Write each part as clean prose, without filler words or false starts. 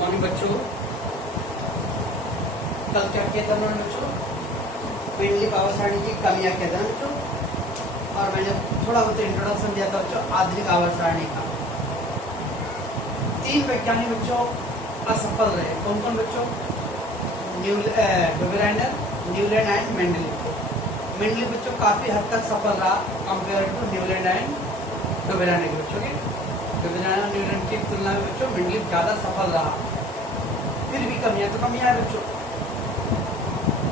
Morning बच्चों। कल क्या किया था मैंने बच्चों? मेनली पावर सारणी की कमियां किया था बच्चों, और मैंने थोड़ा बहुत इंट्रोडक्शन दिया था बच्चों आधुनिक आवर्त सारणी का। 3 वैज्ञानिक बच्चों असफल रहे। कौन कौन बच्चों? Dobereiner, Newland and Mendeleev. Mendeleev बच्चों काफी हद तक सफल रहा compare to Newland and Dobereiner के बच्चों के। डोबेराइनर और न्यूलैंड की तुलना में बच्चों मेंडलीव ज्यादा सफल रहा। फिर भी कमियां तो कमियां है बच्चों।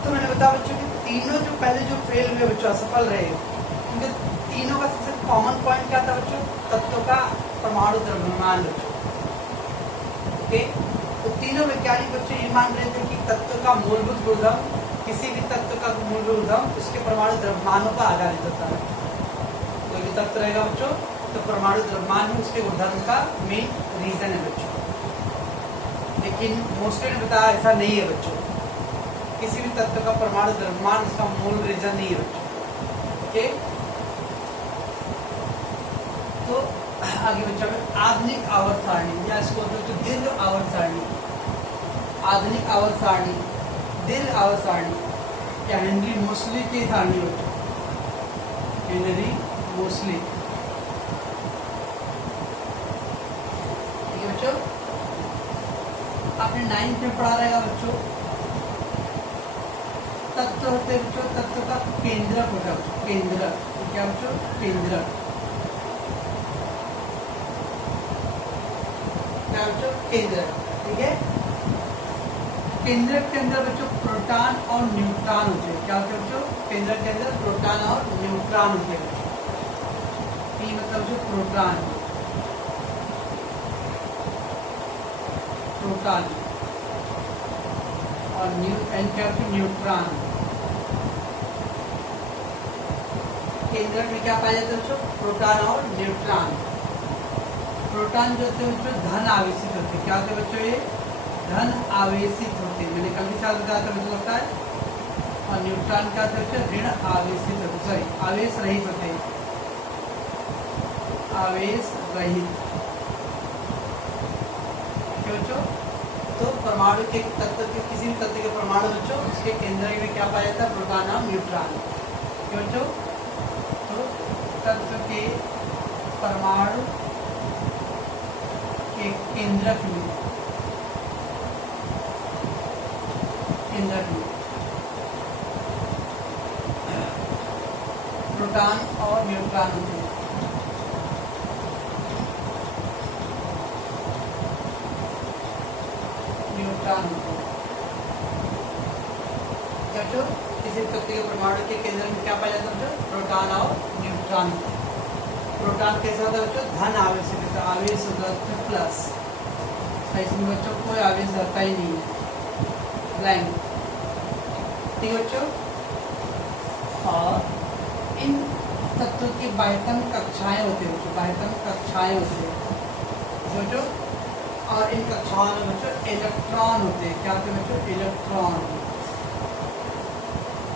तो मैंने बताया बच्चों कि तीनों जो पहले जो फेल हुए बच्चों असफल रहे, उनके तीनों का सबसे कॉमन पॉइंट क्या था बच्चों? तत्वों का परमाणु द्रव्यमान बच्चों। ओके, तो तीनों वैज्ञानिक बच्चों ये मान रहे थे कि तत्व का मूलभूत गुणधर्म, किसी भी तत्व का मूलभूत गुणधर्म उसके परमाणु द्रव्यमानों पर आधारित होता है। कोई भी तत्व रहेगा बच्चों तो परमाणु द्रव्यमान ही उसके गुणधर्म का मेन रीजन है बच्चों। लेकिन मोस्टली ने बताया ऐसा नहीं है बच्चों। किसी भी तत्व का परमाणु द्रव्यमान उसका मूल रीजन नहीं है बच्चों। ओके, तो आगे बच्चों में आधुनिक आवर्त सारणी या इसको दीर्घ आवर्त सारणी, आधुनिक आवर्त सारणी, दीर्घ आवर्त सारणी या हेनरी मोसले की सारणी बच्चों। हेनरी मोसले, ठीक है बच्चों। आपने 9th में पढ़ा रहेगा बच्चों। तत्व होते हैं बच्चों, तत्व का केंद्रक होता है। केंद्रक क्या बच्चों? केंद्रक क्या बच्चों? केंद्रक, ठीक है। केंद्रक के अंदर बच्चों प्रोटॉन और न्यूट्रॉन होते हैं। क्या होते हैं बच्चों? केंद्रक के अंदर प्रोटॉन और न्यूट्रॉन होते हैं बच्चों। पी मतलब जो प्रोटॉन, प्रोटॉन और न्यूट्रॉन। केंद्रक में क्या पाया जाता है बच्चों? प्रोटॉन और न्यूट्रॉन। प्रोटॉन जो होते हैं बच्चों धन आवेशित होते हैं। क्या होते हैं बच्चों? ये धन आवेशित होते हैं। मैंने कल भी साथ बताया था बच्चों लगता है। और न्यूट्रॉन क्या होते हैं बच्चों? ऋण आवेशित होते, सॉरी आवेश रहित होते हैं। आवेश रहित बच्चों। तो परमाणु के तत्व के किसी भी तत्व के परमाणु बच्चों उसके केंद्र में क्या पाया जाता है? प्रोटॉन और न्यूट्रॉन। क्यों बच्चों? तो तत्व के परमाणु के केंद्रक में प्रोटॉन और न्यूट्रॉन होते हैं। बच्चों किसी तत्व के परमाणु के केंद्र में क्या पाया जाता है बच्चों? प्रोटॉन और न्यूट्रॉन। प्रोटॉन कैसा होता है बच्चों? धन आवेशित होता है। आवेश होता है प्लस। इसमें बच्चों कोई आवेश रहता ही नहीं है, ब्लैंक, ठीक है बच्चों। और इन तत्वों की बाह्यतम कक्षाएं होती है बच्चों, बाह्यतम कक्षाएं होती है बच्चों। और इन कक्षाओं में बच्चों इलेक्ट्रॉन होते हैं। क्या होते हैं बच्चों? इलेक्ट्रॉन।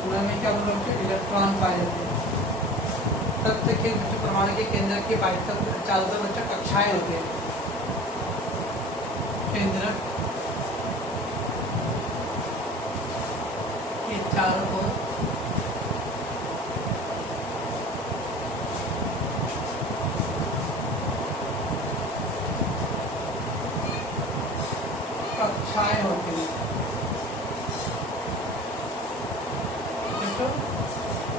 में क्या बोला बच्चों? इलेक्ट्रॉन पाए जाते हैं। तत्व के बच्चों परमाणु के केंद्र के बाह्यतम चारों तरफ बच्चों कक्षाएं होते हैं। केंद्र के चारों ओर कक्षाएं होती हैं।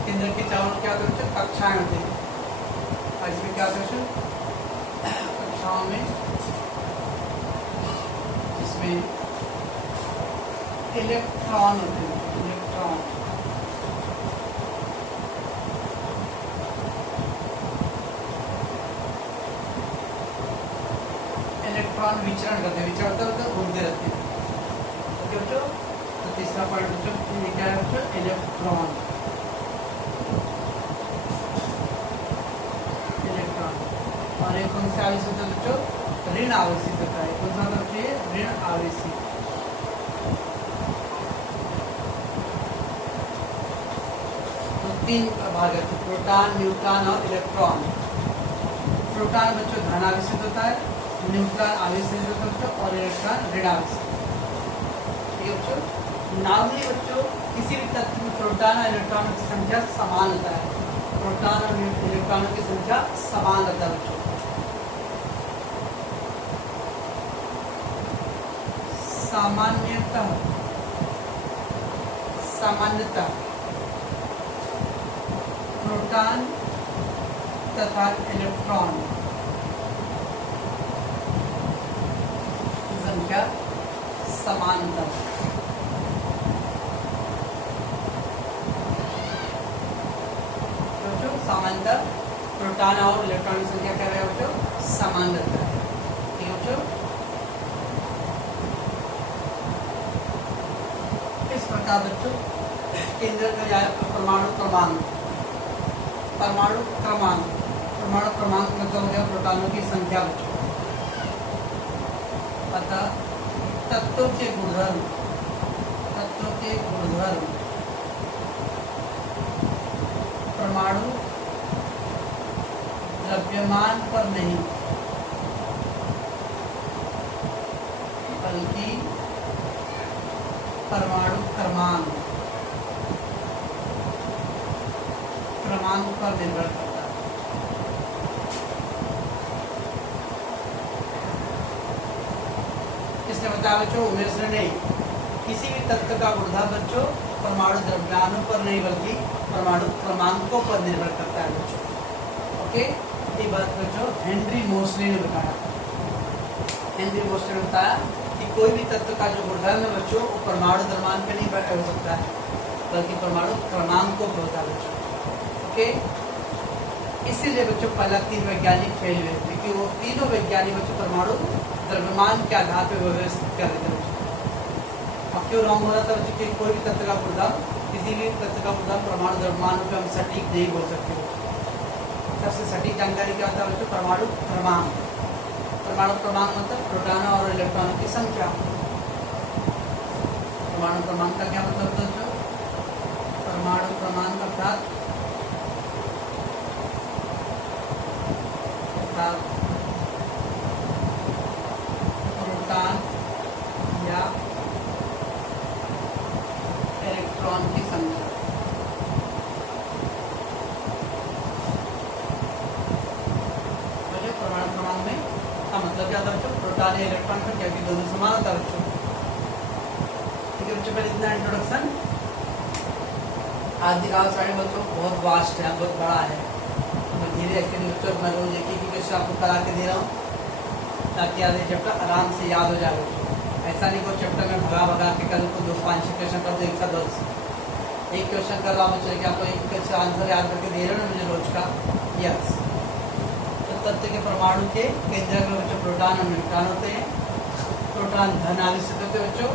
केंद्र के चारों क्या होते हैं? कक्षाएं होती हैं। और इसमें क्या होता है? कक्षाओं में जिसमें इलेक्ट्रॉन होते हैं। इलेक्ट्रॉन इलेक्ट्रॉन विचरण करते हैं। विचरण करते हैं, घूमते रहते हैं। ओके बच्चों, तो तीसरा पॉइंट बच्चों ये क्या है बच्चों? इलेक्ट्रॉन। और एक कौन सा आवेशित होता है बच्चों? ऋण आवेशित होता है। कौन सा होता है? ऋण आवेशित। तो 3 भाग है, प्रोटॉन, न्यूट्रॉन और इलेक्ट्रॉन। प्रोटॉन बच्चों धन आवेशित होता है न्यूट्रॉन आवेश रहित होता है बच्चों, और इलेक्ट्रॉन ऋण आवेश। ठीक है बच्चों, नॉर्मली बच्चों किसी भी तत्व में प्रोटॉन और इलेक्ट्रॉनों की संख्या समान होता है। प्रोटॉन और इलेक्ट्रॉनों की संख्या समान रहता है बच्चों। सामान्यतः प्रोटॉन तथा इलेक्ट्रॉन की संख्या समांतर। बच्चों समांतर प्रोटॉन और इलेक्ट्रॉन की संख्या क्या है बच्चों? समान रहता है। ठीक है बच्चों, इस प्रकार बच्चों केंद्र का जाए परमाणु क्रमांक। परमाणु क्रमांक मतलब हो गया प्रोटॉनों की संख्या बच्चों। अतः तत्वों के गुणधर्म परमाणु द्रव्यमान पर नहीं बल्कि परमाणु क्रमांक पर निर्भर करता है। किसने बताया बच्चों? उमेश ने नहीं। किसी भी तत्व का गुणधर्म बच्चों परमाणु द्रव्याणु पर नहीं बल्कि परमाणु क्रमांकों पर निर्भर करता है बच्चों। ओके, ये बात बच्चों हेनरी मोसले ने बताया। हेनरी मोसले ने बताया कि कोई भी तत्व का जो गुणधर्म है बच्चों वो परमाणु द्रव्यमान पे नहीं हो सकता है बल्कि परमाणु क्रमांकों पर होता है बच्चों। ओके, इसीलिए बच्चों पहला 3 वैज्ञानिक फेल हुए क्योंकि वो तीनों वैज्ञानिक बच्चों परमाणु द्रव्यमान के आधार पर व्यवस्थित कर रहे थे बच्चों। अब क्यों रॉन्ग हो रहा था बच्चों कि कोई भी तत्व का गुणधर्म किसी भी तत्व का गुणधर्म परमाणु द्रव्यमानों पे हम सटीक नहीं बोल सकते। सबसे सटीक जानकारी क्या होता है बच्चों? परमाणु क्रमांक। परमाणु क्रमांक मतलब प्रोटॉनों और इलेक्ट्रॉनों की संख्या। परमाणु क्रमांक का क्या मतलब होता है बच्चों? परमाणु क्रमांक अर्थात प्रोटॉन या इलेक्ट्रॉन की संख्या। परमाणु क्रमांक में का मतलब क्या था बच्चों? प्रोटॉन या इलेक्ट्रॉन का क्या कि दोनों समान होता है बच्चों। ठीक है बच्चों, पहले इतना इंट्रोडक्शन। आज दिखाओ सारे बच्चों बहुत वास्ट है, बहुत बड़ा है। धीरे एक्चुअली बच्चों मैं रोज एक ही क्वेश्चन आपको करा के दे रहा हूँ ताकि आधे चैप्टर आराम से याद हो जाए बच्चों। ऐसा नहीं कोई चैप्टर में भगा के कल को 2-5-6 क्वेश्चन कर दो एक साथ। एक क्वेश्चन कर रहा बच्चों कि आपको एक क्वेश्चन आंसर याद करके दे रहे हो ना मुझे रोज का। यस, तो तत्व के परमाणु के केंद्र में बच्चों प्रोटॉन और न्यूट्रॉन होते हैं। प्रोटॉन धन आवेशित होते हैं बच्चों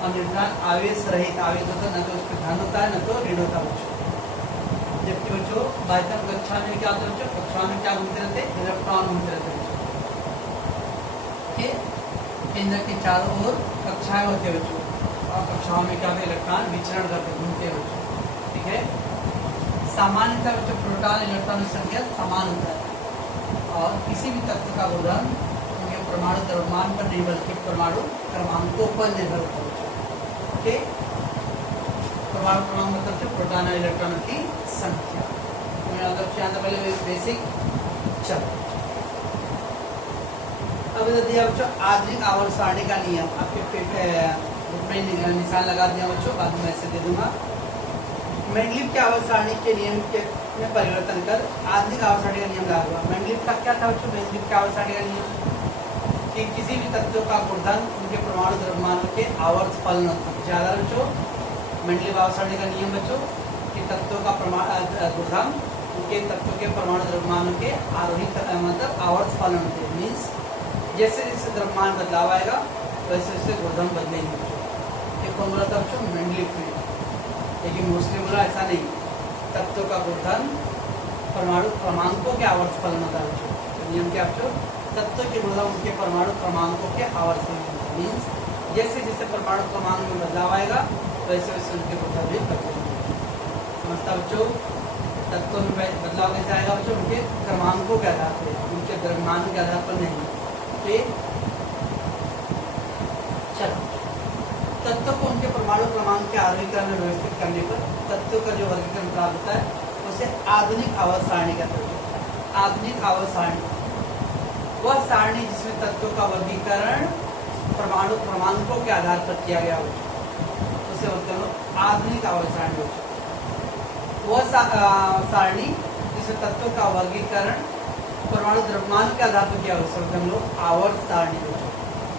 और न्यूट्रॉन आवेश रहित आवेश होता है, न तो उस पर धन होता है न तो ऋण होता है बच्चों। जबकि बच्चों बाह्यतम कक्षा में क्या होता है बच्चों? कक्षा में क्या घूमते रहते हैं? इलेक्ट्रॉन घूमते रहते हैं बच्चों। केंद्र के चारों ओर कक्षाएं होती है बच्चों और कक्षाओं में क्या होते हैं? इलेक्ट्रॉन विचरण करते घूमते हैं बच्चों। ठीक है, सामान्यतः बच्चों प्रोटॉन इलेक्ट्रॉन की संख्या समान होता है और किसी भी तत्व का गुणधर्म उनके परमाणु द्रव्यमान पर नहीं बल्कि परमाणु क्रमांकों पर निर्भर होता है बच्चों। ओके, परमाणु क्रमांक मतलब प्रोटॉन और इलेक्ट्रॉनों की संख्या। पहले बेसिक। चलो अब दिया बच्चों आधुनिक आवर्त सारणी का नियम। आपके में निशान लगा दिया बच्चों, बाद में ऐसे दे दूंगा। मेंडलीव के आवर्त सारणी के नियम के में परिवर्तन कर आधुनिक आवर्त सारणी का नियम लागू हुआ। मेंडलीव का क्या था बच्चों? मेंडलीव के आवर्त सारणी का नियम कि किसी भी तत्व का गुणधर्म उनके परमाणु द्रव्यमानों के आवर्त फलन होता है। ज्यादा बच्चों मेंडलीव आवर्त सारणी का नियम बच्चों कि तत्वों का गुणधर्म उनके तत्व के परमाणु द्रव्यमानों के आरोही मतलब आवर्त फलन होते हैं। मीन्स जैसे जैसे द्रव्यमान बदलाव आएगा वैसे वैसे गुणधर्म बदलेंगे बच्चों। ये कौन बोला था बच्चों? मेंडलीव ने। लेकिन मोस्टली बोला ऐसा नहीं, तत्वों का गुणधर्म परमाणु क्रमांकों के आवर्त फलन होता है बच्चों। तो नियम क्या बच्चों? तत्व के गुणधर्म उनके परमाणु क्रमांकों के आवर्त फलन होता है। मीन्स जैसे जैसे परमाणु क्रमांक में बदलाव आएगा वैसे वैसे उनके गुणधर्म भी बदलेंगे। समझता बच्चों? तत्व में बदलाव कैसे आएगा बच्चों? उनके क्रमांकों के आधार पर, उनके द्रव्यमान के आधार पर नहीं। ओके, चलो तत्व को उनके परमाणु क्रमांक के आरोहीकरण में व्यवस्थित करने पर तत्व का जो वर्गीकरण प्राप्त होता है उसे आधुनिक आवर्त सारणी कहते हैं। आधुनिक आवर्त सारणी वह सारणी जिसमें तत्वों का वर्गीकरण परमाणु क्रमांकों के आधार पर किया गया हो, उसे आधुनिक आवर्त सारणी हो। वह सारणी जिसमें तत्वों का वर्गीकरण परमाणु द्रव्यमान के आधार पर किया हो, उसे हम लोग आवर्त सारणी हो।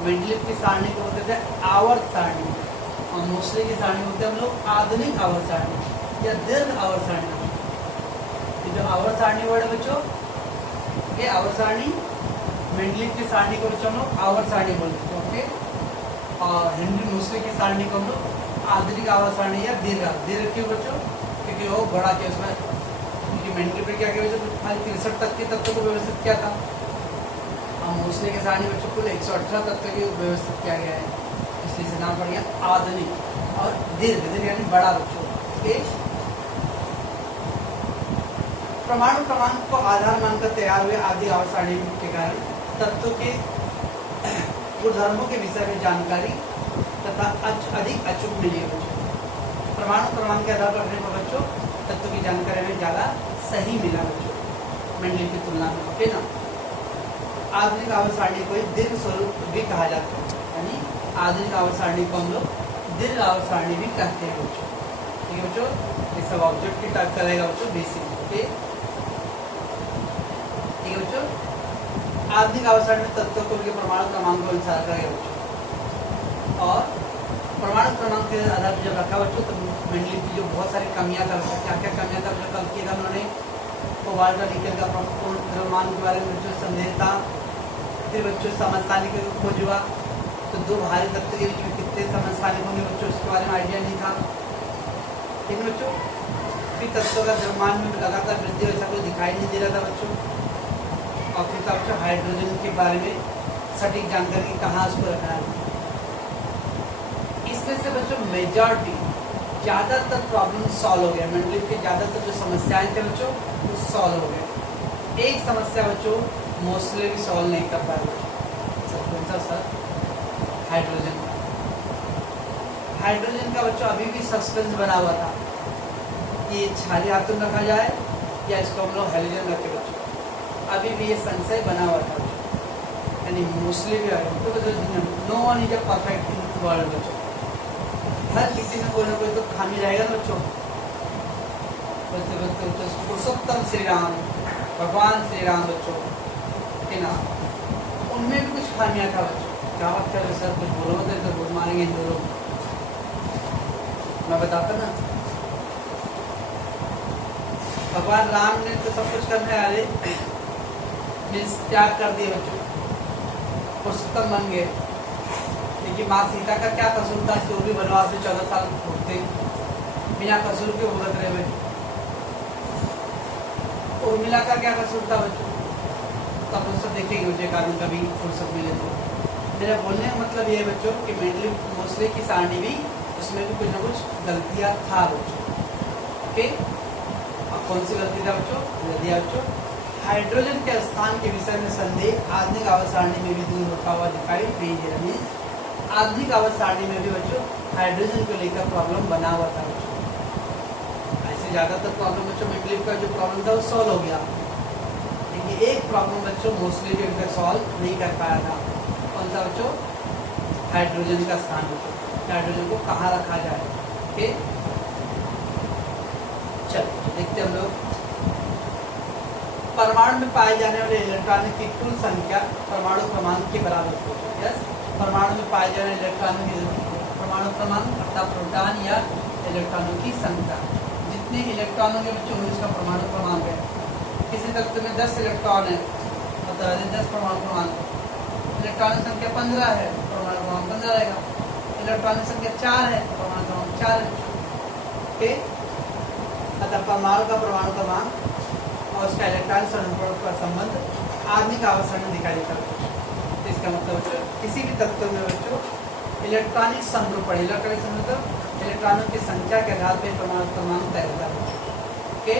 मेंडलीव की सारणी को बोलते थे आवर्त सारणी, और मोस्टली की सारणी बोलते हम लोग आधुनिक आवर्त सारणी या दीर्घ आवर्त सारणी। ये जो आवर्त सारणी वर्ड है बच्चों, ये आवर्त सारणी मेंडलीव की सारणी को बच्चों हम लोग आवर्त सारणी बोलते हैं। ओके, और हेनरी मोस्टली की सारणी को हम लोग आधुनिक आवर्त सारणी या दीर्घ। दीर्घ क्यों बच्चों? क्योंकि वो बड़ा केस में, क्योंकि मेंडलीव पे क्या किया बच्चों, खाली 63 तक के तत्वों को व्यवस्थित किया था, और मोस्टली के सारणी बच्चों कुल 118 तत्व की व्यवस्थित किया गया है, इसलिए से नाम पड़ गया आधुनिक। और दीर्घ, दीर्घ यानी बड़ा बच्चों। परमाणु क्रमांक को आधार मानकर तैयार हुए आदि आवर्त सारणी के कारण तत्वों के गुणधर्मों के विषय में जानकारी तथा अधिक अचूक मिली है बच्चों। परमाणु क्रमांक के आधार पर बच्चों तत्व की जानकारी में ज़्यादा सही मिला बच्चों मेंडलीव की तुलना में। ओके ना, आधुनिक आवर्त सारणी को दीर्घ स्वरूप भी कहा जाता है, यानी आधुनिक आवर्त सारणी को हम लोग दीर्घ आवर्त सारणी भी कहते हैं बच्चों। ठीक है बच्चों, ये सब ऑब्जेक्ट की टाइप करेगा बच्चों बेसिक। ओके, ठीक है बच्चों, आधुनिक आवर्त सारणी में तत्वों को उनके परमाणु क्रमांक को अनुसार करेगा बच्चों, और परमाणु क्रमांक के आधार पर जब रखा बच्चों तो मेंडलीव की जो बहुत सारी कमियां था, क्या क्या कमियां था बच्चों, कल किया था उन्होंने कोबाल्ट और निकल का पूर्ण द्रव्यमान के बारे में बच्चों संदेह था। फिर बच्चों समस्थानिक की खोज हुआ, तो दो भारी तत्व के बीच में कितने समस्थानिक होंगे बच्चों, उसके बारे में आइडिया नहीं था। ठीक है बच्चों, फिर तत्वों का द्रव्यमान में लगातार वृद्धि ऐसा कुछ दिखाई नहीं दे रहा था बच्चों। और फिर था बच्चों हाइड्रोजन के बारे में सटीक जानकारी कहाँ उसको रखना है। इसमें से बच्चों मेजॉरिटी ज़्यादातर प्रॉब्लम सॉल्व हो गया, मेंडलीव के ज़्यादातर जो समस्याएं थे बच्चों वो सॉल्व हो गए। एक समस्या बच्चों मोस्टली भी सॉल्व नहीं कर पाए बच्चों, कौन सा सर? हाइड्रोजन। हाइड्रोजन का बच्चों अभी भी सस्पेंस बना हुआ था कि छाली हाथों में रखा जाए या इसको हम लोग हेलोजन रखे बच्चों, अभी भी ये संशय बना हुआ था बच्चों, यानी मोस्टली भी no one is a perfect in world बच्चों, हर किसी में कोई ना कोई तो खामी रहेगा ना बच्चों। पुरुषोत्तम श्री राम, भगवान श्री राम बच्चों के ना, उनमें भी कुछ खामियां था बच्चों। क्या बात कर रहे सर, कुछ बोलो तो बोल मारेंगे इन दोनों, मैं बताता ना। भगवान राम ने तो सब कुछ करने वाले मीन्स त्याग कर दिए बच्चों, पुरुषोत्तम बन गए, लेकिन माँ सीता का क्या कसूर था, वो भी वनवास में 14 साल भुगते बिना कसूर के भुगत रहे हुए। उर्मिला का क्या कसूर था बच्चों, तब उसको देखेंगे मुझे कानून कभी फुर्सत मिले तो। मेरा बोलने का मतलब ये है बच्चों कि मेंडलीव मोस्टली की सारणी भी उसमें भी कुछ ना कुछ गलतियाँ था बच्चों। ओके, और कौन सी गलती था बच्चों? दिया बच्चों हाइड्रोजन के स्थान के विषय में संदेह आधुनिक आवर्त सारणी में भी दूर होता हुआ दिखाई नहीं दे रहा। आधुनिक आवर्त सारणी में भी बच्चों हाइड्रोजन को लेकर प्रॉब्लम बना हुआ था बच्चों। ऐसे ज़्यादातर प्रॉब्लम बच्चों मेंडलीव का जो प्रॉब्लम था वो सॉल्व हो गया, लेकिन एक प्रॉब्लम बच्चों मोस्टली भी अभी तक सॉल्व नहीं कर पाया था। कौन सा बच्चों? हाइड्रोजन का स्थान बच्चों, हाइड्रोजन को कहाँ रखा जाए। ओके, चलो देखते हम लोग। परमाणु में पाए जाने वाले इलेक्ट्रॉनों की कुल संख्या परमाणु क्रमांक के बराबर होती है। यस, परमाणु में पाए जाने वाले इलेक्ट्रॉनों की परमाणु क्रमांक अर्थात प्रोटॉन या इलेक्ट्रॉनों की संख्या, जितने इलेक्ट्रॉनों के बच्चों उसका परमाणु क्रमांक है। किसी तत्व में 10 इलेक्ट्रॉन है, मतलब 10 परमाणु क्रमांक, इलेक्ट्रॉन की संख्या 15 है, परमाणु क्रमांक 15 रहेगा। इलेक्ट्रॉन की संख्या 4 है, परमाणु क्रमांक 4 है। ओके, अतः परमाणु का परमाणु क्रमांक और उसका इलेक्ट्रॉन संपर्क का संबंध आधुनिक आवर्त सारणी में दिखाई देता है। तो इसका मतलब बच्चों किसी भी तत्व में बच्चों इलेक्ट्रॉनिक समरूपण, इलेक्ट्रॉनिक समरूपण इलेक्ट्रॉनों की संख्या के आधार पर परमाणु क्रमांक तय होता है। ओके,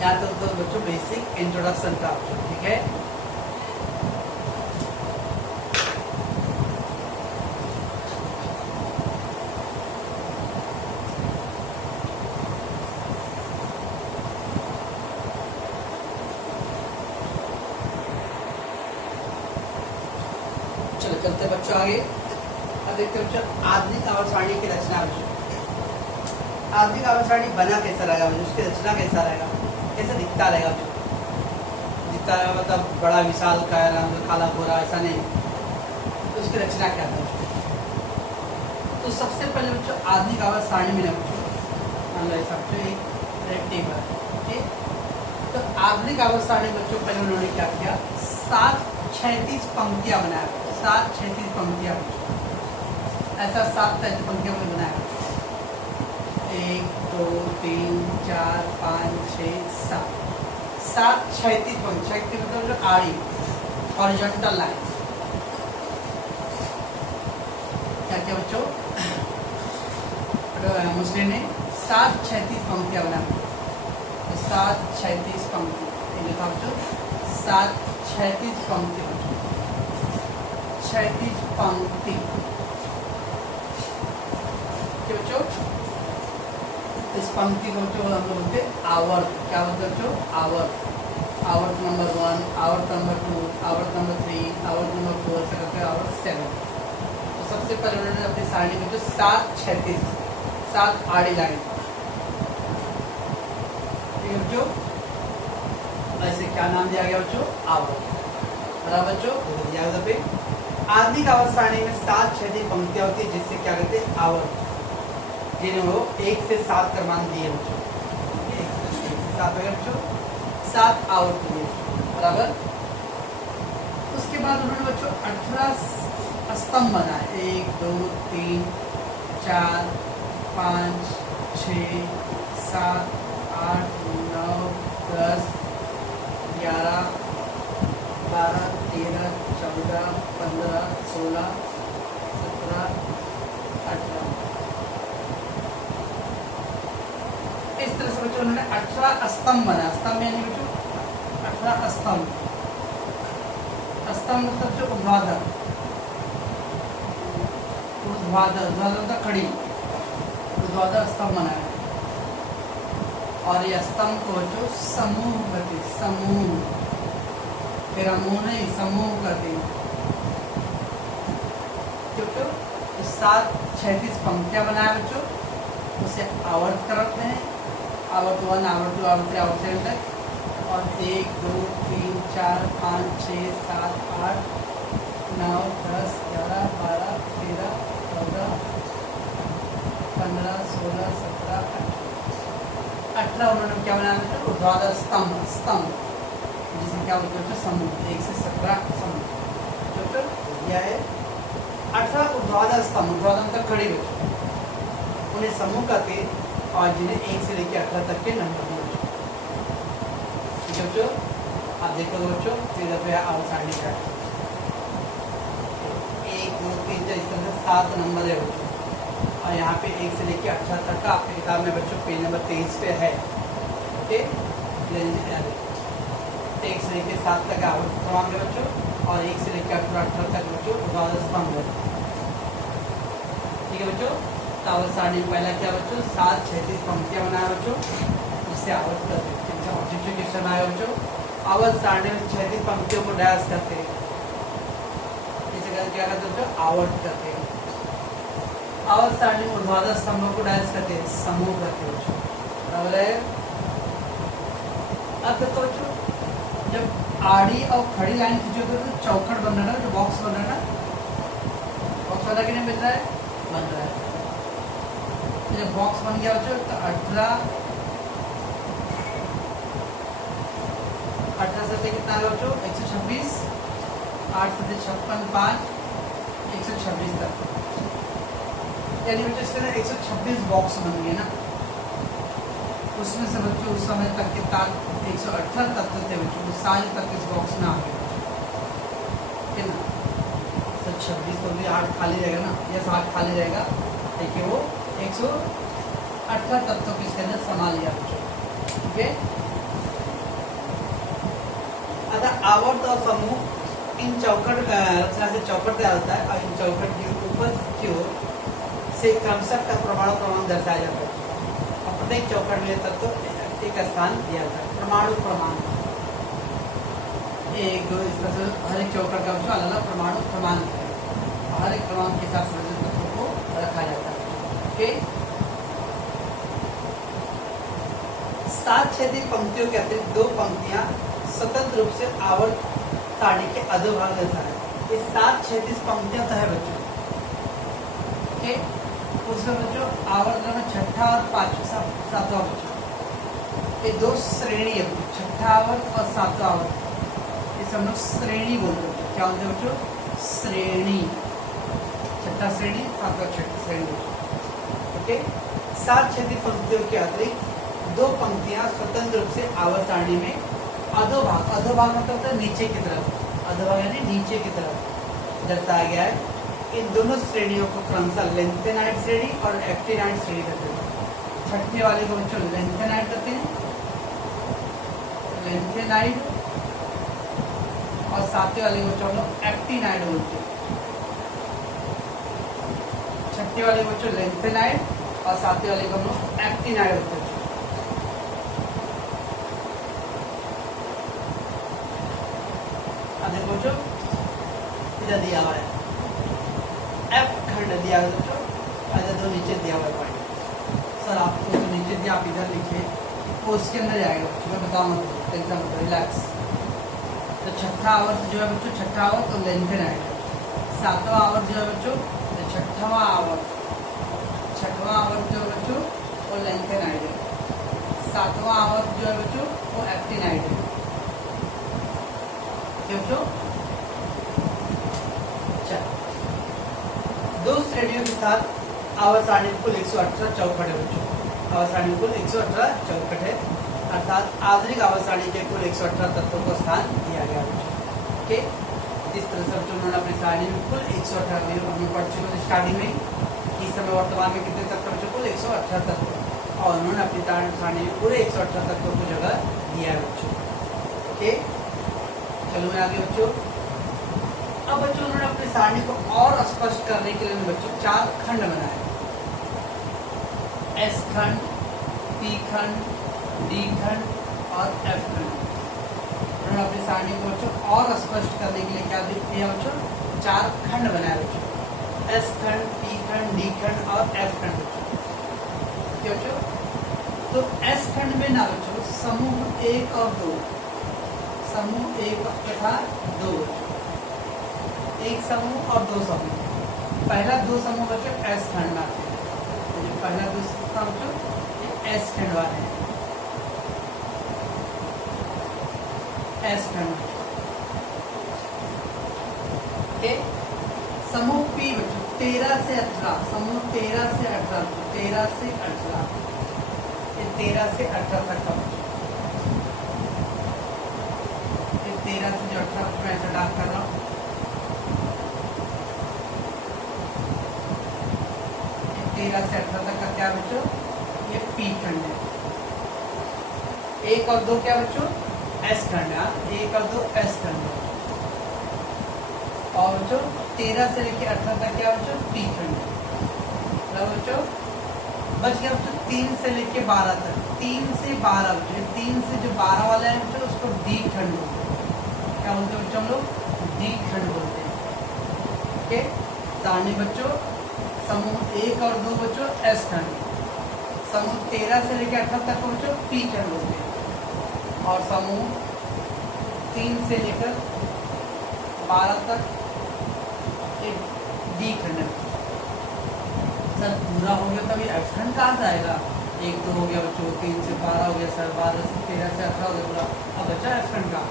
यहाँ तो बच्चों बेसिक इंट्रोडक्शन था, ठीक है। चलो चलते बच्चों आगे। अब देखते हैं बच्चों आधुनिक आवर्त सारणी की रचना। बच्चों आधुनिक आवर्त सारणी बना कैसा रहेगा, उसकी रचना कैसा रहेगा, कैसा दिखता रहेगा बच्चों। दिखता रहेगा मतलब बड़ा विशाल का रंग काला गोरा ऐसा नहीं, तो उसकी रचना क्या है। तो सबसे पहले बच्चों आधुनिक आवर्त सारणी में बच्चों मान लो ऐसा बच्चों एक टेबल, ठीक। तो आधुनिक आवर्त सारणी बच्चों पहले उन्होंने क्या किया, 7 क्षैतिज पंक्तियां बनाया। 7 क्षैतिज पंक्तियां ऐसा 7 क्षैतिज पंक्तियां बनाया। 1 2 3 4 5 6 7 क्षैतिज पंक्ति। क्षैतिज मतलब जो आड़ी, हॉरिजॉन्टल लाइन। क्या क्या बच्चों, मुस्लिम ने 7 क्षैतिज पंक्तियां बनाई। 7 क्षैतिज पंक्ति, लिखा बच्चों 7 क्षैतिज पंक्ति। क्षैतिज पंक्ति बच्चों, इस पंक्ति को बच्चों हम लोग बोलते हैं आवर्त। क्या बोलते हैं बच्चों, आवर्त। आवर्त नंबर 1, आवर्त नंबर 2, आवर्त नंबर 3, आवर्त नंबर 4 से करते हैं आवर्त 7। तो सबसे पहले उन्होंने अपनी सारणी में जो 7 क्षैतिज, 7 आड़ी लाइन, बच्चों ऐसे क्या नाम दिया गया बच्चों, आवर्त। बराबर बच्चों, आधुनिक आवर्त सारणी में 7 क्षैतिज पंक्तियां होती है, जिससे क्या कहते हैं आवर्त, जिन्हें वो 1 से 7 क्रमांक दिए बच्चों। 1 से 7 बच्चों 7 आवर्त दिए बराबर। उसके बाद उन्होंने बच्चों 18 स्तंभ बनाए। 1 2 3 4 5 6 7 8 9 10 11 12 13 14 15 16 17 18। इस तरह से बच्चों उन्होंने 18 स्तंभ बनाया। स्तंभ यानी बच्चों 18 स्तंभ। स्तंभ मतलब जो ऊर्ध्वाधर, ऊर्ध्वाधर मतलब खड़ी, ऊर्ध्वाधर स्तंभ बनाया। और ये स्तंभ को बच्चों समूह करते, समूह, तेरा मुंह नहीं, समूह करते। बच्चों 7 क्षैतिज पंक्तियां बनाया बच्चों, उसे आवर्त करते हैं। आवर्त 1, आवर्त 2, आवर्त 3, आवर्त 7 तक। और 1 2 3 4 5 6 7 8 9 10 11 12 13 14 15 16 17 18 उन्होंने क्या बनाया था, ऊर्ध्वाधर स्तंभ। स्तंभ जिसे क्या बोलते हैं समूह। 1 से 17 समूह। तो यह है 18 ऊर्ध्वाधर स्तंभ। ऊर्ध्वाधर तक खड़े बच्चों, उन्हें समूह कहते हैं, और जिन्हें 1 से लेकर 18 तक के नंबर दिए बच्चों। ठीक है बच्चों, आप देखो बच्चों फिर आवर्त सारणी का 1 2 3 4 इस तरह से 7 नंबर है बच्चों। और यहाँ पे 1 से लेकर 18 तक का आपकी किताब में बच्चों पेज नंबर 23 पे है। ओके, 1 से लेकर 7 तक आवर्त क्रमांक है बच्चों, और 1 से लेकर 18 तक बच्चों ऊर्ध्वाधर स्तंभ है। ठीक है बच्चों, आवर्त सारणी में पहला क्या बच्चों 7 क्षैतिज पंक्तियां बनाया बच्चों, जिससे आवर्त करते हैं। क्वेश्चन आया बच्चों, आवर्त सारणी में क्षैतिज पंक्तियों को डैश करते हैं। इसे क्या करते हैं बच्चों, आवर्त करते हैं। आवर्त सारणी में ऊर्ध्वाधर स्तंभों को डैश करते हैं, समूह करते हैं बच्चों। बराबर है। अब देखो बच्चों, जब आड़ी और खड़ी लाइन खींचोगे तो चौखट बन रहा है, जो बॉक्स बन रहा है ना, बॉक्स वाला कि नहीं बन रहा है, बन रहा है। जब बॉक्स बन गया बच्चों तो 18 से कितना है बच्चों 126, 8 से 56 5 126 तक, यानी बच्चों इसके अंदर 126 बॉक्स बन गए ना। उसमें से बच्चों उस समय तक के तार 118 तत्व थे बच्चों, वो सारे तत्व इस बॉक्स में आ गए ठीक है ना। 126 तो भी 8 खाली रहेगा ना, यस 8 खाली रहेगा, देखिए वो 118 तत्वों को इसके अंदर समा लिया बच्चों। ठीक है, अतः आवर्त और समूह इन चौखट रचना से चौखट तैयार होता है, और इन चौखट के ऊपर की ओर से क्रमशः का परमाणु क्रमांक दर्शाया जाता है। और प्रत्येक चौखट में तत्व एक स्थान दिया जाता है। परमाणु क्रमांक 1 2 इस तरह से हर एक चौखट का अलग अलग परमाणु क्रमांक है। व्यावहारिक क्रमांक के साथ संयोजित तत्वों को रखा जाता है। ओके, 7 छेदी पंक्तियों के अतिरिक्त 2 पंक्तियां स्वतंत्र रूप से आवर्त सारणी के अधोभाग में दर्शाए। ये 7 छेदी पंक्तियां तो है बच्चों। ओके, उसमें बच्चों आवर्त में छठा और पांचवा सातवां बच्चों, ये 2 श्रेणी है बच्चों, छठा आवर्त और सातवां आवर्त। इसे हम लोग श्रेणी बोलते हैं। क्या बोलते हैं बच्चों? श्रेणी। छठा श्रेणी, सातवां श्रेणी। ओके, 7 छेदी पंक्तियों के अतिरिक्त 2 पंक्तियां स्वतंत्र रूप से आवर्त सारणी में अधोभाग, अधोभाग मतलब होता है नीचे की तरफ, अधोभाग यानी नीचे की तरफ दर्शाया गया है। इन दोनों श्रेणियों को क्रमशः लेंथेनाइड श्रेणी और एक्टिनाइड श्रेणी कहते हैं। छठे वाले को बच्चों लेंथेनाइड कहते हैं, लेंथेनाइड, और सातवें वाले को बच्चों हम लोग एक्टिनाइड बोलते हैं। छठे वाले को बच्चों लेंथेनाइड और सातवें वाले को हम लोग एक्टिनाइड बोलते हैं। बच्चों इधर दिया हुआ है एफ खंड दिया हुआ है बच्चों, इधर 2 नीचे दिया हुआ है पॉइंट। सर आपको तो नीचे दिया, आप इधर लिखिए, वो उसके अंदर जाएगा बच्चों, मैं बताऊंगा, टेंशन मत, रिलैक्स। तो छठा आवर्त जो है बच्चों, छठा आवर्त तो लेंथेनाइड है। सातवां आवर्त जो है बच्चों, तो छठवां आवर्त, छठवां आवर्त जो है बच्चों वो लेंथेनाइड है। सातवां आवर्त जो है बच्चों वो एक्टिनाइड है। बच्चों 2 श्रेणियों के साथ आवर्त सारणी कुल 118 चौखट है बच्चों। आवर्त सारणी कुल 118 चौखट है, अर्थात आधुनिक आवर्त सारणी के कुल 118 तत्वों को स्थान दिया गया बच्चों। ओके, इस तरह से बच्चों उन्होंने अपनी सारणी में कुल 118 हम पढ़ चुके थे स्टार्टिंग में। इस समय वर्तमान में कितने तत्व बच्चों? कुल 118 तत्व, और उन्होंने अपनी सारणी में पूरे 118 तत्वों को जगह दिया है बच्चों। ओके, चलो मैं आगे बच्चों। अब बच्चों उन्होंने अपनी सारणी को और स्पष्ट करने के लिए बच्चों 4 खंड बनाए, एस खंड, पी खंड, डी खंड और एफ खंड। उन्होंने अपनी सारणी को बच्चों और स्पष्ट करने के लिए क्या दिया बच्चों? 4 खंड बनाए बच्चों, एस खंड, पी खंड, डी खंड और एफ खंड बच्चों। क्या बच्चों? तो एस खंड में ना बच्चों समूह 1 और 2, समूह 1 तथा 2, एक समूह और 2 समूह। पहला 2 समूह बच्चों एस खंड में आते हैं। पहला 2 समूह बच्चों एस खंड वाले हैं, एस खंड। समूह पी बच्चों 13 से 18, समूह 13 से 18, 13 से 18, ये 13 से 18 तक का बच्चों। 13 से जो 18 मैं ऐसा डाक कर रहा हूँ, 13 से 18 तक का क्या बच्चों? ये पी खंड है। 1 और 2 क्या बच्चों? एस खंड है। 1 और 2 एस खंड है। और बच्चों 13 से लेकर 18 तक क्या बच्चों? पी खंड है। बच्चों बच गया बच्चों 3 से लेकर 12 तक, 3 से 12 बच्चों, 3 से जो 12 वाला है बच्चों उसको डी खंड बोलते हैं। क्या बोलते हैं बच्चों? हम लोग डी खंड बोलते हैं। ओके, सारणी बच्चों समूह 1 और 2 बच्चों एस खंड, समूह 13 से लेकर 18 तक बच्चों पी खंड बोलते हैं, और समूह 3 से लेकर 12 तक एक डी खंड है। सर पूरा हो गया तभी एफ खंड कहाँ से आएगा? 1 2 हो गया बच्चों, 3 से 12 हो गया सर, 12 से 13 से 18 हो गया पूरा। अब बच्चा एफ खंड का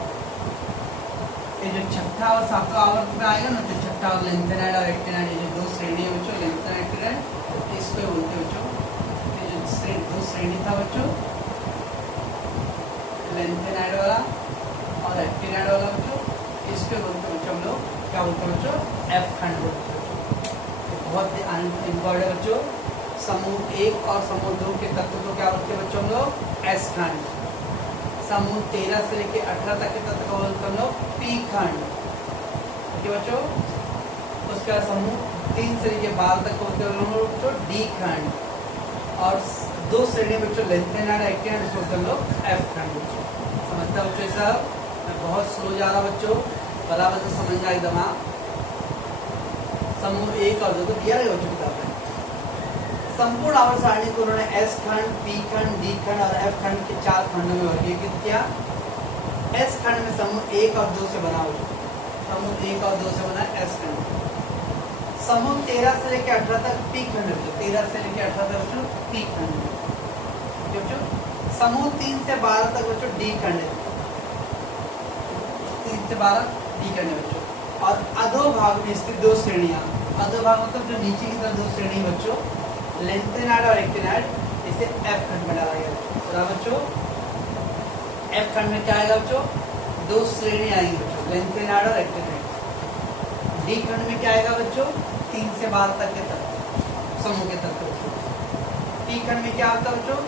ये जो छठा और सातवां आवर्त में आएगा ना, तो छठा और लेंथेनाइड और एक्टिनाइड, ये जो 2 श्रेणी है बच्चों, लेंथेनाइड एक्टिनाइड, इसको बोलते हैं बच्चों। ये जो 2 श्रेणी था बच्चों, लेंथेनाइड वाला और एक्टिनाइड वाला बच्चों, इसको बोलते हैं बच्चों हम लोग क्या बोलते हैं बच्चों? एफ खंड बोलते हैं बच्चों। बहुत इम्पोर्टेंट है बच्चों। समूह 1 और समूह 2 के तत्व को क्या बोलते हैं बच्चों हम लोग? एस खंड। समूह 13 से लेकर 18 तक के तत्व को बोलते हैं हम लोग पी खंड। ठीक है बच्चों। उसके बाद समूह 3 से लेकर 12 तक को बोलते हैं हम लोग बच्चों डी खंड, और 2 श्रेणी बच्चों लेंथेनाइड एक्टिनाइड, इसको बोलते हैं हम लोग एफ खंड बच्चों। समझता बच्चों साहब? मैं बहुत स्लो जा रहा बच्चों, बराबर से समझना एकदम आप। समूह एक और दो तो दिया गया बच्चों किताब में। संपूर्ण आवर्त सारणी को उन्होंने एस खंड, पी खंड, डी खंड और एफ खंड के 4 खंडों में वर्गीकृत किया। एस खंड में समूह 1 और 2 से बना हुआ, समूह 1 और 2 से बना एस खंड। समूह 13 से लेकर 18 तक पी खंड, 13 से लेकर 18 तक बच्चों पी खंड। बच्चों समूह 3 से 12 तक बच्चों डी खंड, 3 से 12 डी खंड बच्चों। और अधोभाग में स्थित 2 श्रेणियां, अधोभाग मतलब जो नीचे की तरफ 2 श्रेणी बच्चों, लेंथेनाइड और एक्टिनाइड, इसे एफ खंड में डाला गया बच्चों। एफ खंड में क्या आएगा बच्चों? 2 श्रेणी आएंगी बच्चों, लेंथेनाइड और एक्टिनाइड। डी खंड में क्या आएगा बच्चों? 3 से 12 तक के तत्व, समूह के तत्व बच्चों। पी खंड में क्या आता है बच्चों?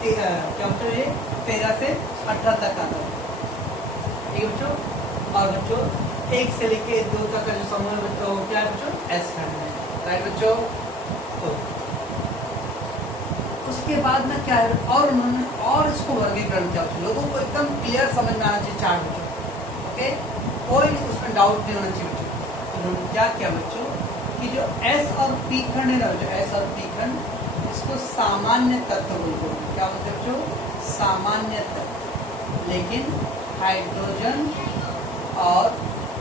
क्या बच्चों? ये 13 से 18 तक आता है, ठीक है बच्चों। और बच्चों 1 से लेके 2 तक का जो समूह है बच्चों क्या है बच्चों? एस खंड में, राइट बच्चों। उसके बाद में क्या है, और उन्होंने और इसको वर्गीकरण किया बच्चों, लोगों को एकदम क्लियर समझ में आना चाहिए चार्ट बच्चों, ओके, कोई उसमें डाउट नहीं होना चाहिए बच्चों। उन्होंने क्या किया बच्चों कि जो एस और पी खंड है ना बच्चों, एस और पी खंड, इसको सामान्य तत्व बोलते हैं। क्या बोलते हैं बच्चों? सामान्य तत्व। लेकिन हाइड्रोजन और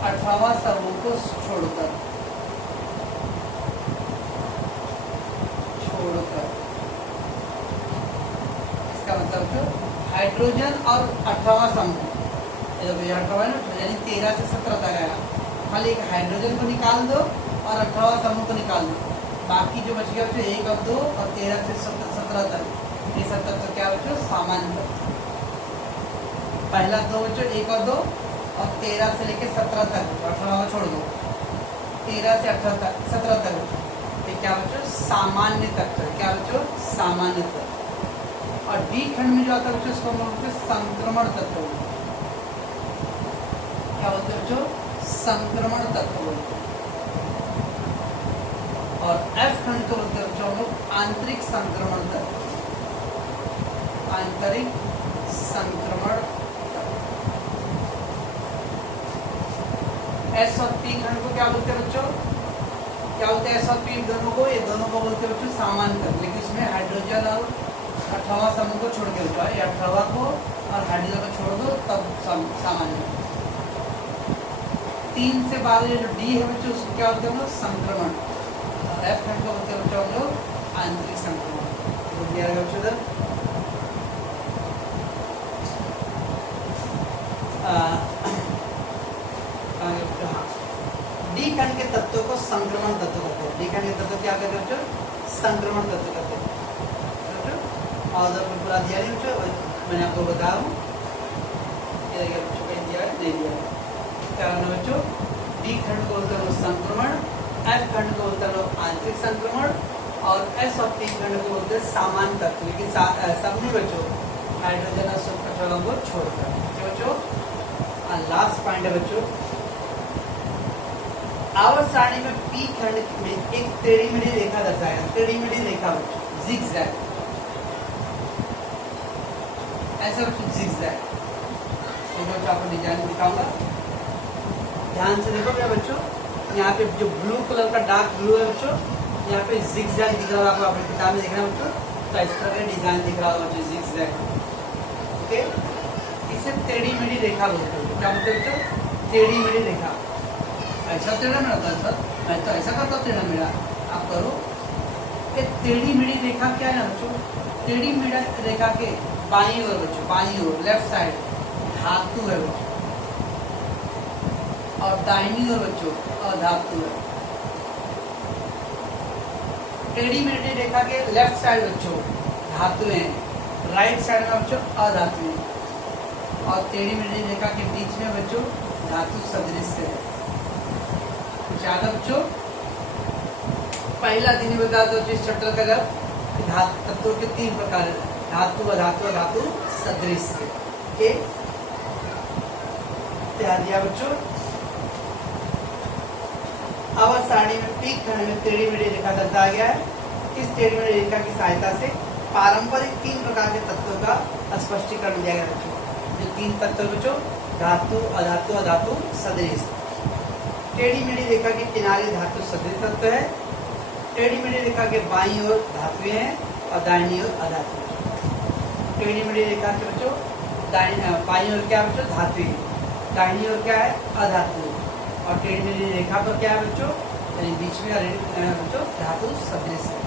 18वां समूह को छोड़कर इसका मतलब जो हाइड्रोजन और 18वां समूह, 18वां यानी 13 से 17 तक आया, खाली एक हाइड्रोजन को निकाल दो और 18वां समूह को निकाल दो, बाकी जो बच गया बच्चों 1 और 2 और 13 से 17 तक, ये सब तत्व क्या बच्चों? सामान्य तत्व। पहला 2 बच्चों 1 और 2 और 13 से लेकर 17 तक, 18वां छोड़ दो, 13 से 18 तक 17 तक बच्चों, ये क्या बच्चों? सामान्य तत्व है। क्या बच्चों? सामान्य तत्व। और डी खंड में जो आता है बच्चों, इसको हम बोलते हैं संक्रमण तत्व। क्या बोलते हैं बच्चों? संक्रमण तत्व बोलते हैं। और एफ खंड को बोलते हैं बच्चों हम लोग आंतरिक संक्रमण तत्व, आंतरिक संक्रमण। एस और पी खंड को क्या बोलते हैं बच्चों? क्या बोलते हैं? एस और पी दोनों को, ये दोनों को बोलते हैं बच्चों सामान्य तत्व, लेकिन इसमें हाइड्रोजन और 18वां समूह को छोड़ के बच्चों, ये 18वां को और हाइड्रोजन को छोड़ दो तब सामान्य। 3 से 12 जो डी है बच्चों, उसको क्या बोलते हैं हम लोग? संक्रमण। और एफ खंड को बोलते हैं बच्चों हम लोग आंतरिक संक्रमण। तो दिया गया बच्चों इधर डी खंड के तत्वों को संक्रमण तत्व कहते हैं। डी खंड के तत्व क्या कहते हैं बच्चों? संक्रमण तत्व कहते हैं। और जब पूरा दिया नहीं बच्चों, मैंने आपको बताया हूँ, ये देखिए बच्चों कहीं दिया है नहीं दिया है। क्या है बच्चों? डी खंड को बोलते हैं लोग संक्रमण, एफ खंड को बोलते हैं लोग आंतरिक संक्रमण, और एस और पी खंड को बोलते हैं सामान्य तत्व, लेकिन सब नहीं बच्चों, हाइड्रोजन और सुपरटोलों को छोड़कर बच्चों। लास्ट पॉइंट है बच्चों, आवर्त सारणी में पी खंड में एक टेढ़ी मेढ़ी रेखा दर्शाया। टेढ़ी मेढ़ी रेखा बच्चों, जिगजैग, ऐसा बच्चों जिगजैग। तो बच्चों आपको डिजाइन दिखाऊंगा, ध्यान से देखो मेरा बच्चों। यहाँ पे जो ब्लू कलर का डार्क ब्लू है बच्चों, यहाँ पे जिगजैग दिख रहा होगा, आपको अपनी किताब में दिख रहा है बच्चों। तो इस तरह का डिजाइन दिख रहा होगा बच्चों, जिगजैग, ओके। इसे टेढ़ी मेढ़ी रेखा बोलते हैं। क्या बोलते हैं बच्चों? टेढ़ी मेढ़ी रेखा। ऐसा टेढ़ा मेढ़ा होता है सर, मैं तो ऐसा करता हूँ टेढ़ा मेढ़ा, आप करो। ये टेढ़ी मेढ़ी रेखा क्या है बच्चों? टेढ़ी मेढ़ा रेखा के बाईं ओर बच्चों, बाईं ओर लेफ्ट साइड धातु है बच्चों, और दाहिनी ओर बच्चों अधातु है। टेढ़ी मेढ़ी रेखा के लेफ्ट साइड बच्चों धातु हैं, राइट साइड में बच्चों अधातु हैं, और टेढ़ी मेढ़ी रेखा के बीच में बच्चों धातु सदृश है। ज्यादा बच्चों पहला दिन बता दो इस चैप्टर का, जब धातु तत्वों के 3 प्रकार है, धातु अधातु और धातु सदृश। ओके, ध्यान दिया बच्चों। आवर्त सारणी में पी खंड में टेढ़ी मेढ़ी रेखा दर्शाया गया है। इस टेढ़ी मेढ़ी रेखा की सहायता से पारंपरिक 3 प्रकार के तत्वों का स्पष्टीकरण दिया गया बच्चों। जो 3 तत्व बच्चों, धातु अधातु और धातु सदृश। टेढ़ी मेढ़ी रेखा के किनारे धातु सदृश तत्व है। टेढ़ी मेढ़ी रेखा के बाईं ओर धातुएं हैं और दाहिनी ओर अधातु। टेढ़ी मेढ़ी रेखा के बच्चों बाईं ओर क्या है बच्चों? धातुएं, दाहिनी ओर क्या है? अधातु। और टेढ़ी मेढ़ी रेखा पर क्या है बच्चों? यानी बीच में बच्चों धातु सदृश है।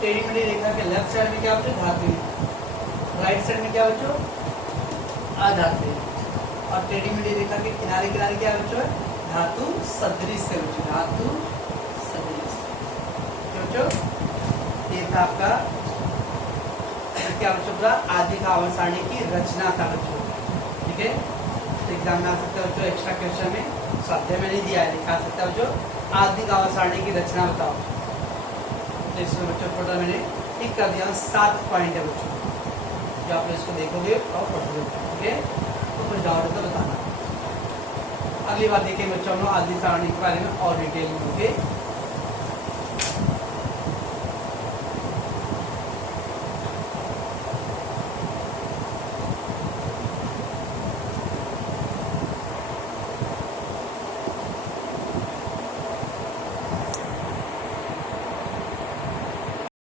टेढ़ी मेढ़ी रेखा के लेफ्ट साइड में क्या बच्चों? धातुएं, राइट साइड में क्या बच्चों? अधातु। और टेढ़ी मेढ़ी रेखा के किनारे किनारे क्या बच्चों? धातु सदृश है बच्चों, धातु सदृश। बच्चों ये था आपका क्या बच्चों? पूरा आदि का आवर्त सारणी की रचना था बच्चों, ठीक है। तो एग्जाम में आ सकता है बच्चों, एक्स्ट्रा क्वेश्चन में स्वाध्याय में नहीं दिया है, लिखा सकता है बच्चों आदि का आवर्त सारणी की रचना बताओ। तो इसमें बच्चों टोटल मैंने टिक कर दिया 7 पॉइंट है बच्चों, जो आप इसको देखोगे और पढ़ोगे, ठीक है। तो कुछ डाउट है तो बताना। अगली बार देखेंगे बच्चों हम लोग आदि सारणी के बारे में और डिटेल में